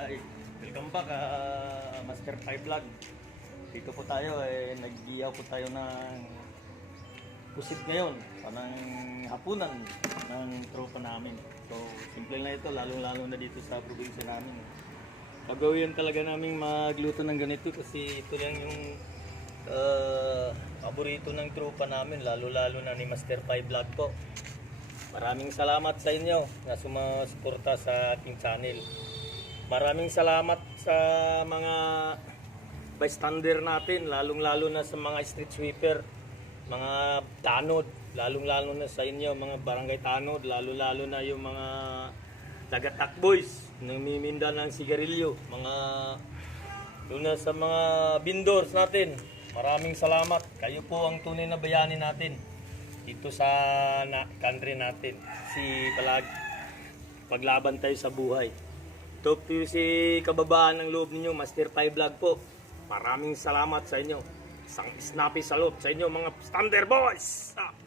Ay, welcome back, ah, Master Thai Vlog. Dito po tayo, eh, naggiyaw po tayo ng pusit ngayon, panang hapunan ng tropa namin. So, simple na ito, lalong-lalo na dito sa probinsya namin. Pagawin talaga namin magluto ng ganito kasi ito lang yung ah, paborito ng tropa namin, lalo-lalo na ni Master Thai Vlog po. Maraming salamat sa inyo na sumasuporta sa ating channel. Maraming salamat sa mga bystander natin, lalong-lalo na sa mga street sweeper, mga tanod, lalong-lalo na sa inyo, mga barangay tanod, lalo-lalo na yung mga taga-tak boys, namiminda ng sigarilyo, mga doon sa mga vendors natin. Maraming salamat. Kayo po ang tunay na bayani natin dito sa na, country natin. Si palag paglaban tayo sa buhay. Talk to you si kababaan ng loob ninyo, Master Pai Vlog po. Maraming salamat sa inyo. Isang snappy salute sa inyo mga Thunder Boys! Ah!